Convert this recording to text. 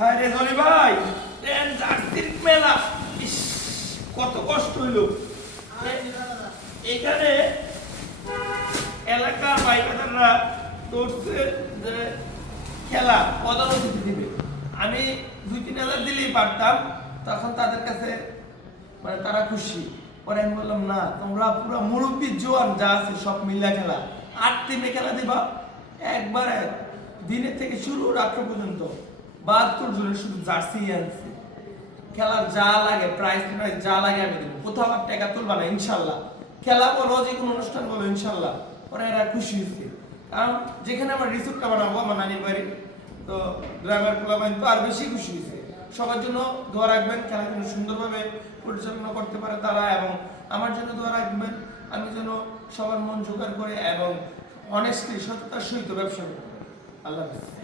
হ্যাঁ রে ধনী ভাই, জার্সির মেলা, ইস কত কষ্ট হইলো। এখানে এলাকার ভাইবাদাররা ধরছে যে খেলা পদার অতিথি দিবে। আমি 2-3 হাজার দিলেই পারতাম, তখন তাদের কাছে মানে তারা খুশি। পরে আমি বললাম না, তোমরা পুরো মুরব্বী জোয়ান যা আছে সব মিলা খেলা, 8 টিমে খেলা দিবা একবারে, দিনের থেকে শুরু রাত্র পর্যন্ত 72 জনের শুধু জার্সি আনছে। খেলার যা লাগে প্রাইস যা লাগে আমি দেবো, কোথাও আর টাকা তুলবা না ইনশাল্লাহ। খেলা বলো যে কোনো অনুষ্ঠান বলো ইনশাল্লাহ। ওরা এরা খুশি হয়েছে, কারণ যেখানে আমার রিসোর্টটা বানাবো আমার নানির বাড়ি, তো ড্রাইভার পোলাবাইন তো আর বেশি খুশি হয়েছে। সবার জন্য দোয়া রাখবেন, খেলা যেন সুন্দরভাবে পরিচালনা করতে পারে তারা, এবং আমার জন্য দোয়া রাখবেন আমি যেন সবার মন জোগাড় করে এবং অনেস্টলি সততার সহিত ব্যবসা করতে পারি। আল্লাহ হাফেজ।